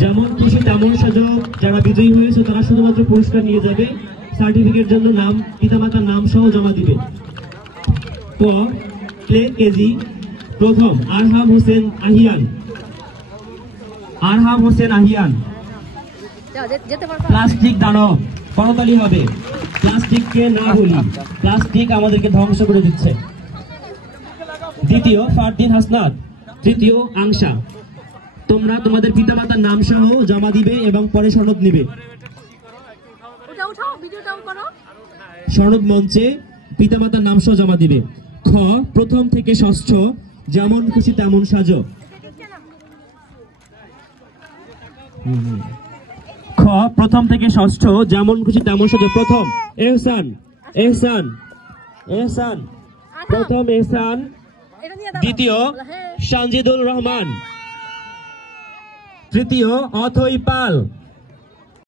যেমন খুশি তেমন সাজো যারা বিজয়ী হয়েছে তারা শুধুমাত্র পুরস্কার নিয়ে যাবে, সার্টিফিকেট জন্য নাম পিতামাতার নাম সহ জমা দিবে। ক প্লে কেজি প্রথম আরহাম হোসেন আহিয়ান। আরহাম হোসেন আহিয়ান। প্লাস্টিক দানব, করতালি হবে। প্লাস্টিককে না বলি, প্লাস্টিক আমাদেরকে ধ্বংস করে দিচ্ছে। দ্বিতীয় ফারদিন হাসনাত। তৃতীয় আংশা। তোমরা তোমাদের পিতামাতার নাম সহ জমা দিবে এবং পরে সনদ নিবে। সনদ মঞ্চে পিতামাতার নাম সহ জমা দিবে। খ প্রথম থেকে ষষ্ঠ যেমন খুশি তেমন সাজো। খ প্রথম থেকে ষষ্ঠ যেমন খুশি তেমন সাজো। প্রথম এহসান। এহসান এহসান প্রথম এহসান। দ্বিতীয় সানজিদুল রহমান। তৃতীয় অথই পাল।